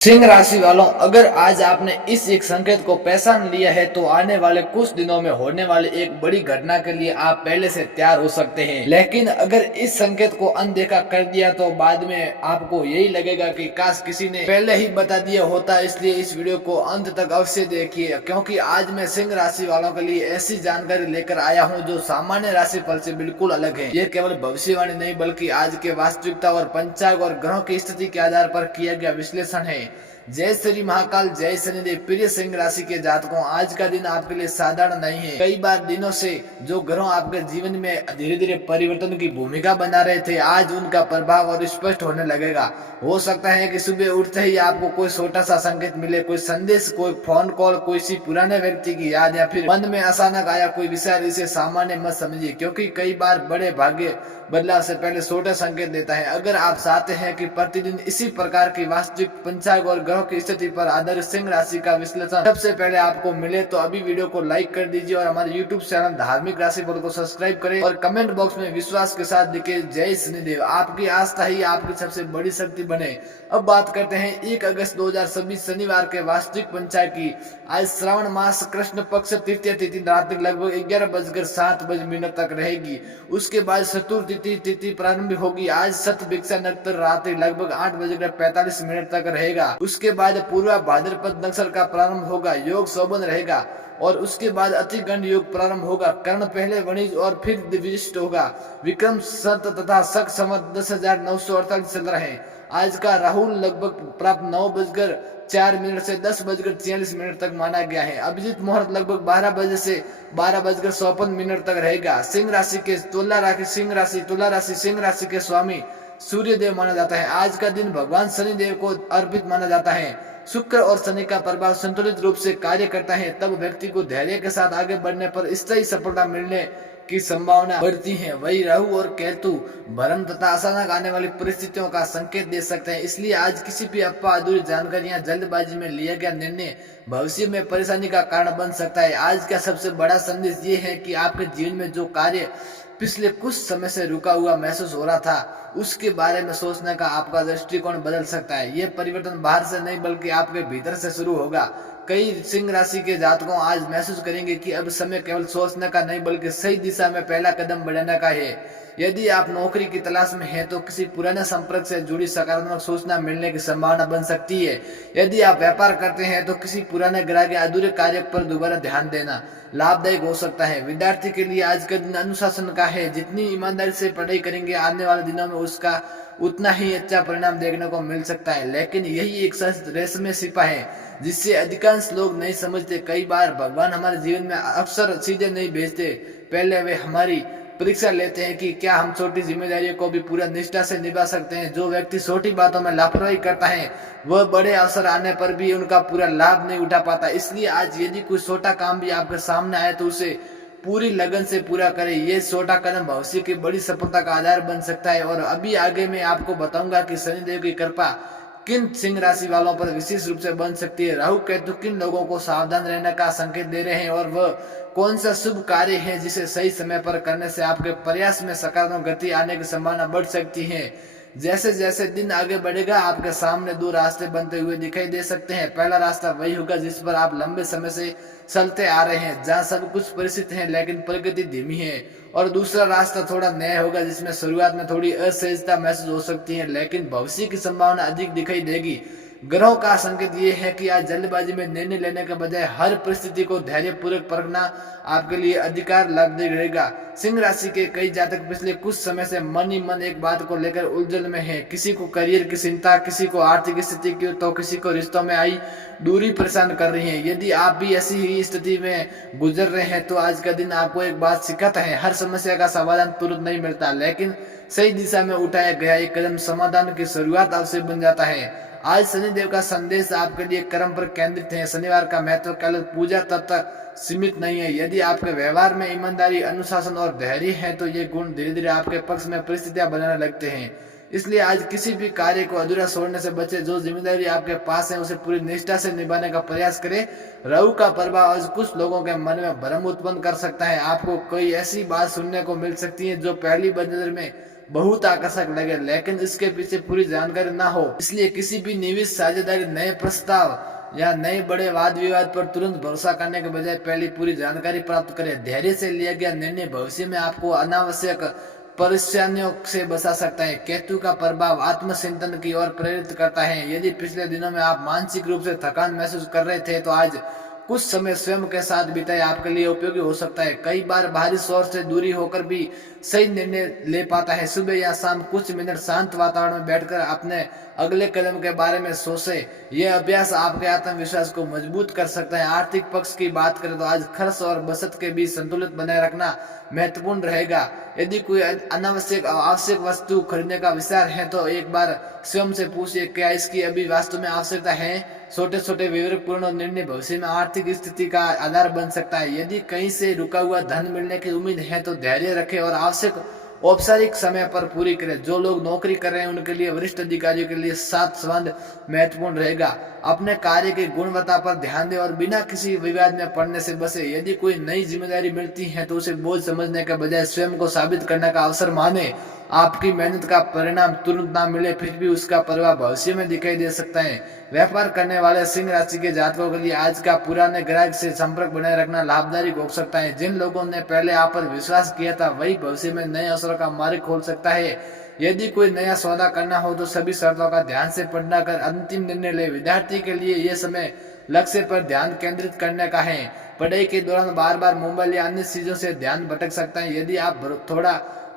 सिंह राशि वालों, अगर आज आपने इस एक संकेत को पहचान लिया है तो आने वाले कुछ दिनों में होने वाले एक बड़ी घटना के लिए आप पहले से तैयार हो सकते हैं। लेकिन अगर इस संकेत को अनदेखा कर दिया तो बाद में आपको यही लगेगा कि काश किसी ने पहले ही बता दिया होता। इसलिए इस वीडियो को अंत तक अवश्य देखिए, क्योंकि आज मैं सिंह राशि वालों के लिए ऐसी जानकारी लेकर आया हूँ जो सामान्य राशि फल से बिल्कुल अलग है। ये केवल भविष्यवाणी नहीं बल्कि आज के वास्तविकता और पंचांग और ग्रहों की स्थिति के आधार पर किया गया विश्लेषण है। जय श्री महाकाल, जय शनिदेव। प्रिय सिंह राशि के जातकों, आज का दिन आपके लिए साधारण नहीं है। कई बार दिनों से जो ग्रह आपके जीवन में धीरे धीरे परिवर्तन की भूमिका बना रहे थे, आज उनका प्रभाव और स्पष्ट होने लगेगा। हो सकता है कि सुबह उठते ही आपको कोई छोटा सा संकेत मिले, कोई संदेश, कोई फोन कॉल, कोई सी पुराने व्यक्ति की याद, या फिर मन में अचानक आया कोई विचार। इसे सामान्य मत समझिए, क्योंकि कई बार बड़े भाग्य बदलाव से पहले छोटे संकेत देता है। अगर आप चाहते हैं कि प्रतिदिन इसी प्रकार की वास्तविक पंचांग और ग्रह की स्थिति पर आधारित सिंह राशि का विश्लेषण सबसे पहले आपको मिले तो अभी वीडियो को लाइक कर दीजिए और हमारे यूट्यूब चैनल धार्मिक राशि फल को सब्सक्राइब करें और कमेंट बॉक्स में विश्वास के साथ लिखे जय शनिदेव। आपकी आस्था ही आपकी सबसे बड़ी शक्ति बने। अब बात करते हैं 1 अगस्त 2026 शनिवार के वास्तविक पंचांग की। आज श्रावण मास कृष्ण पक्ष तृतीय तिथि रात्रि लगभग 11:07 तक रहेगी। उसके बाद चतुर्थी तिथि प्रारंभ होगी। आज शतभिक्षा नक्षत्र रात्रि लगभग 8:45 तक रहेगा। उसके बाद पूर्वा भाद्रपद नक्षत्र का प्रारंभ होगा। योग शोभन रहेगा और उसके बाद अतिगंड योग प्रारंभ होगा। कर्ण पहले वणिज और फिर दिविष्ट होगा। विक्रम सत तथा शक संवत 10,948 चल रहे हैं। आज का राहुल लगभग प्राप्त 9:04 से 10:46 तक माना गया है। अभिजीत मुहूर्त लगभग 12 बजे से 12:54 तक रहेगा। सिंह राशि के तुला राशि सिंह राशि के स्वामी सूर्य देव माना जाता है। आज का दिन भगवान शनि देव को अर्पित माना जाता है। शुक्र और शनि का प्रभाव संतुलित रूप से कार्य करता है, तब व्यक्ति को धैर्य के साथ आगे बढ़ने पर स्थायी सफलता मिलने की संभावना बढ़ती है। वही राहु और केतु भ्रम तथा अचानक आने वाली परिस्थितियों का संकेत दे सकते हैं। इसलिए आज किसी भी अफवाह, अधूरी जानकारियां, जल्दबाजी में लिया गया निर्णय भविष्य में परेशानी का कारण बन सकता है। आज का सबसे बड़ा संदेश ये है कि आपके जीवन में जो कार्य पिछले कुछ समय से रुका हुआ महसूस हो रहा था, उसके बारे में सोचने का आपका दृष्टिकोण बदल सकता है। ये परिवर्तन बाहर से नहीं बल्कि आपके भीतर से शुरू होगा। कई सिंह राशि के जातकों आज महसूस करेंगे कि अब समय केवल सोचने का नहीं बल्कि सही दिशा में पहला कदम बढ़ाने का है। यदि आप नौकरी की तलाश में हैं तो किसी पुराने संपर्क से जुड़ी सकारात्मक सूचना मिलने की संभावना बन सकती है। यदि आप व्यापार करते हैं तो किसी पुराने ग्राहक या अधूरे कार्य पर दोबारा ध्यान देना लाभदायक हो सकता है। विद्यार्थी के लिए आज का दिन अनुशासन का है। जितनी ईमानदारी से पढ़ाई करेंगे, आने वाले दिनों में उसका उतना ही अच्छा परिणाम देखने को मिल सकता है। लेकिन यही एक रेशमी सिपा है जिससे अधिकांश लोग नहीं समझते। कई बार भगवान हमारे जीवन में अक्सर सीधे नहीं भेजते, पहले वे हमारी परीक्षा लेते हैं कि क्या हम छोटी जिम्मेदारियों को भी पूरा निष्ठा से निभा सकते हैं। जो व्यक्ति छोटी बातों में लापरवाही करता है वह बड़े अवसर आने पर भी उनका पूरा लाभ नहीं उठा पाता। इसलिए आज यदि कोई छोटा काम भी आपके सामने आए तो उसे पूरी लगन से पूरा करें। ये छोटा कदम भविष्य की बड़ी सफलता का आधार बन सकता है। और अभी आगे मैं आपको बताऊंगा कि शनिदेव की कृपा किन सिंह राशि वालों पर विशेष रूप से बन सकती है। राहु केतु किन लोगों को सावधान रहने का संकेत दे रहे हैं और वह कौन सा शुभ कार्य है जिसे सही समय पर करने से आपके प्रयास में सकारात्मक गति आने की संभावना बढ़ सकती है। जैसे जैसे दिन आगे बढ़ेगा आपके सामने 2 रास्ते बनते हुए दिखाई दे सकते हैं। पहला रास्ता वही होगा जिस पर आप लंबे समय से चलते आ रहे हैं, जहाँ सब कुछ परिचित है लेकिन प्रगति धीमी है। और दूसरा रास्ता थोड़ा नया होगा जिसमें शुरुआत में थोड़ी असहजता महसूस हो सकती है, लेकिन भविष्य की संभावना अधिक दिखाई देगी। ग्रहों का संकेत ये है कि आज जल्दबाजी में निर्णय लेने के बजाय हर परिस्थिति को धैर्यपूर्वक परखना आपके लिए अधिकार लाभदायक रहेगा। सिंह राशि के कई जातक पिछले कुछ समय से मन ही मन एक बात को लेकर उलझन में है। किसी को करियर की चिंता, किसी को आर्थिक स्थिति की, तो किसी को रिश्तों में आई दूरी परेशान कर रही है। यदि आप भी ऐसी ही स्थिति में गुजर रहे हैं तो आज का दिन आपको एक बात सिखाता है, हर समस्या का समाधान तुरंत नहीं मिलता, लेकिन सही दिशा में उठाया गया एक कदम समाधान की शुरुआत अवश्य बन जाता है। आज शनिदेव का संदेश आपके लिए कर्म पर केंद्रित है। शनिवार का महत्व केवल पूजा तक सीमित नहीं है। यदि आपके व्यवहार में ईमानदारी, अनुशासन और धैर्य है तो ये गुण धीरे धीरे आपके पक्ष में परिस्थितियां बनाने लगते हैं। इसलिए आज किसी भी कार्य को अधूरा छोड़ने से बचे। जो जिम्मेदारी आपके पास है उसे पूरी निष्ठा से निभाने का प्रयास करें। राहु का प्रभाव आज कुछ लोगों के मन में भ्रम उत्पन्न कर सकता है। आपको कोई ऐसी बात सुनने को मिल सकती है जो पहली नजर में बहुत आकर्षक लगे, लेकिन इसके पीछे पूरी जानकारी ना हो। इसलिए किसी भी निवेश साझेदारी, नए प्रस्ताव या नए बड़े वाद विवाद पर तुरंत भरोसा करने के बजाय पहले पूरी जानकारी प्राप्त करें। धैर्य से लिया गया निर्णय भविष्य में आपको अनावश्यक परेशानियों से बचा सकता है। केतु का प्रभाव आत्मचिंतन की ओर प्रेरित करता है। यदि पिछले दिनों में आप मानसिक रूप से थकान महसूस कर रहे थे तो आज कुछ समय स्वयं के साथ बिताए आपके लिए उपयोगी हो सकता है। कई बार बाहरी शोर से दूरी होकर भी सही निर्णय ले पाता है। सुबह या शाम कुछ मिनट शांत वातावरण में बैठकर अपने अगले कदम के बारे में सोचे। यह अभ्यास आपके आत्मविश्वास को मजबूत कर सकता है। आर्थिक पक्ष की बात करें तो आज खर्च और बचत के बीच संतुलित बनाए रखना महत्वपूर्ण रहेगा। यदि कोई अनावश्यक आवश्यक वस्तु खरीदने का विचार है तो एक बार स्वयं से पूछिए, क्या इसकी अभी वास्तव में आवश्यकता है। छोटे छोटे विवेकपूर्ण निर्णय भविष्य में आर्थिक स्थिति का आधार बन सकता है। यदि कहीं से रुका हुआ धन मिलने की उम्मीद है तो धैर्य रखें और आवश्यक औपचारिक समय पर पूरी करें। जो लोग नौकरी कर रहे हैं उनके लिए वरिष्ठ अधिकारियों के लिए साथ संबंध महत्वपूर्ण रहेगा। अपने कार्य की गुणवत्ता पर ध्यान दें और बिना किसी विवाद में पड़ने से बचें। यदि कोई नई जिम्मेदारी मिलती है तो उसे बोझ समझने के बजाय स्वयं को साबित करने का अवसर माने। आपकी मेहनत का परिणाम तुरंत ना मिले फिर भी उसका प्रभाव भविष्य में दिखाई दे सकता है। व्यापार करने वाले सिंह राशि के जातकों के लिए आज का पुराने ग्राहक से संपर्क बनाए रखना लाभदायक हो सकता है। जिन लोगों ने पहले आप पर विश्वास किया था वही भविष्य में नए अवसरों का मार्ग खोल सकता है। यदि कोई नया सौदा करना हो तो सभी शर्तों का ध्यान से पढ़ना कर अंतिम निर्णय ले। विद्यार्थी के लिए यह समय लक्ष्य पर ध्यान केंद्रित करने का है। पढ़ाई के दौरान बार बार मोबाइल या अन्य चीजों से ध्यान भटक सकता है। यदि आप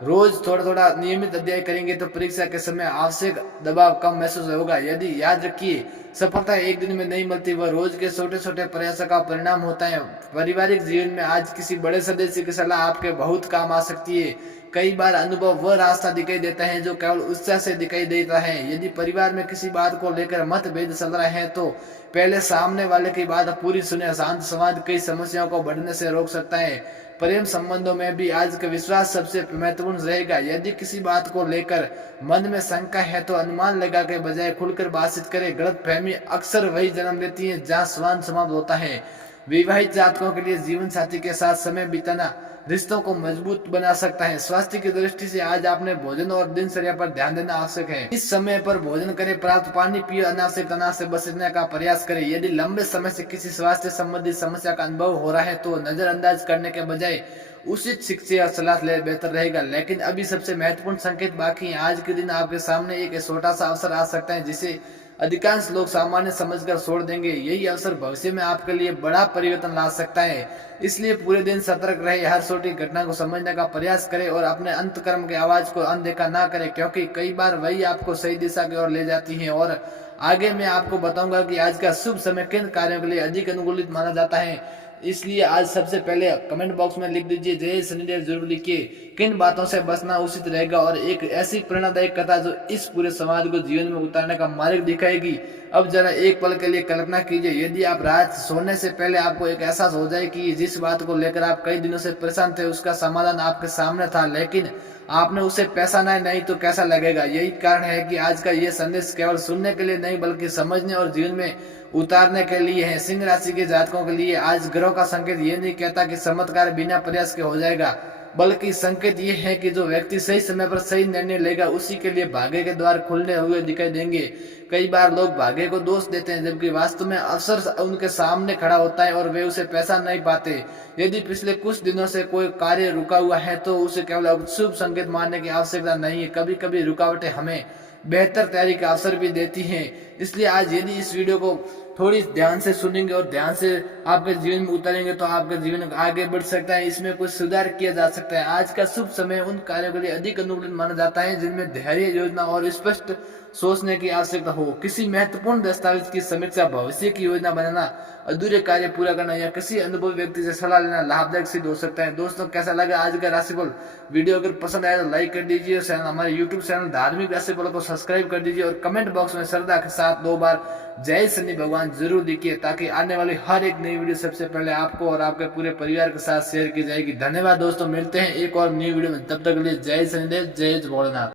रोज थोड़ा थोड़ा नियमित अध्ययन करेंगे तो परीक्षा के समय आवश्यक दबाव कम महसूस होगा। यदि याद रखिए, सफलता एक दिन में नहीं मिलती, वह रोज के छोटे छोटे प्रयासों का परिणाम होता है। पारिवारिक जीवन में आज किसी बड़े सदस्य की सलाह आपके बहुत काम आ सकती है। कई बार अनुभव वह रास्ता दिखाई देता है जो केवल उत्साह से दिखाई देता है। यदि परिवार में किसी बात को लेकर मतभेद चल रहा है तो पहले सामने वाले की बात पूरी सुने। शांत संवाद कई समस्याओं को बढ़ने से रोक सकता है। प्रेम संबंधों में भी आज का विश्वास सबसे महत्वपूर्ण रहेगा। यदि किसी बात को लेकर मन में शंका है तो अनुमान लगा के बजाय खुलकर बातचीत करें। गलतफहमी अक्सर वही जन्म लेती है जहाँ संवाद समाप्त होता है। विवाहित जातकों के लिए जीवन साथी के साथ समय बिताना रिश्तों को मजबूत बना सकता है। स्वास्थ्य की दृष्टि से आज आपने भोजन और दिनचर्या पर ध्यान देना आवश्यक है। इस समय पर भोजन करें, पर्याप्त पानी पिए, अनावश्यक तनाव से बचने का प्रयास करें। यदि लंबे समय से किसी स्वास्थ्य संबंधी समस्या का अनुभव हो रहा है तो नजरअंदाज करने के बजाय उचित शिक्षा या सलाह ले बेहतर रहेगा। लेकिन अभी सबसे महत्वपूर्ण संकेत बाकी है। आज के दिन आपके सामने एक छोटा सा अवसर आ सकता है जिसे अधिकांश लोग सामान्य समझकर छोड़ देंगे। यही अवसर भविष्य में आपके लिए बड़ा परिवर्तन ला सकता है। इसलिए पूरे दिन सतर्क रहे, हर छोटी घटना को समझने का प्रयास करें और अपने अंतकर्म की आवाज को अनदेखा ना करें, क्योंकि कई बार वही आपको सही दिशा की ओर ले जाती है। और आगे मैं आपको बताऊंगा कि आज का शुभ समय किन कार्यों के लिए अधिक अनुकूलित माना जाता है। इसलिए आज सबसे पहले कमेंट बॉक्स में लिख दीजिए जय शनिदेव, जरूर लिखिए किन बातों से बचना उचित रहेगा और एक ऐसी प्रेरणादायक कथा जो इस पूरे समाज को जीवन में उतारने का मार्ग दिखाएगी। अब जरा एक पल के लिए कल्पना कीजिए, यदि आप रात सोने से पहले आपको एक एहसास हो जाए कि जिस बात को लेकर आप कई दिनों से परेशान थे उसका समाधान आपके सामने था, लेकिन आपने उसे पहचाना नहीं, तो कैसा लगेगा। यही कारण है कि आज का ये संदेश केवल सुनने के लिए नहीं बल्कि समझने और जीवन में उतारने के लिए है। सिंह राशि के जातकों के लिए आज ग्रह का संकेत ये नहीं कहता कि चमत्कार बिना प्रयास के हो जाएगा, बल्कि संकेत ये है कि जो व्यक्ति सही समय पर सही निर्णय लेगा उसी के लिए भाग्य के द्वार खुलने हुए दिखाई देंगे। कई बार लोग भाग्य को दोष देते हैं जबकि वास्तव में अवसर उनके सामने खड़ा होता है और वे उसे पहचान नहीं पाते। यदि पिछले कुछ दिनों से कोई कार्य रुका हुआ है तो उसे केवल शुभ संकेत मानने की आवश्यकता नहीं है। कभी कभी रुकावटें हमें बेहतर तैयारी का अवसर भी देती हैं। इसलिए आज यदि इस वीडियो को थोड़ी ध्यान से सुनेंगे और ध्यान से आपके जीवन में उतारेंगे तो आपका जीवन आगे बढ़ सकता है, इसमें कुछ सुधार किया जा सकता है। आज का शुभ समय उन कार्यों के लिए अधिक अनुकूल माना जाता है जिनमें धैर्य, योजना और स्पष्ट सोचने की आवश्यकता हो। किसी महत्वपूर्ण दस्तावेज की समीक्षा, भविष्य की योजना बनाना, अधूरे कार्य पूरा करना या किसी अनुभवी व्यक्ति से सलाह लेना लाभदायक सिद्ध हो सकता है। दोस्तों, कैसा लगा आज का राशिफल वीडियो? अगर पसंद आया तो लाइक कर दीजिए, हमारे यूट्यूब चैनल धार्मिक राशिफल को सब्सक्राइब कर दीजिए और कमेंट बॉक्स में श्रद्धा के साथ 2 बार जय शनि भगवान जरूर लिखिए, ताकि आने वाली हर एक नई वीडियो सबसे पहले आपको और आपके पूरे परिवार के साथ शेयर की जाएगी। धन्यवाद दोस्तों, मिलते हैं एक और नई वीडियो में, तब तक के लिए जय शनिदेव, जय भोलेनाथ।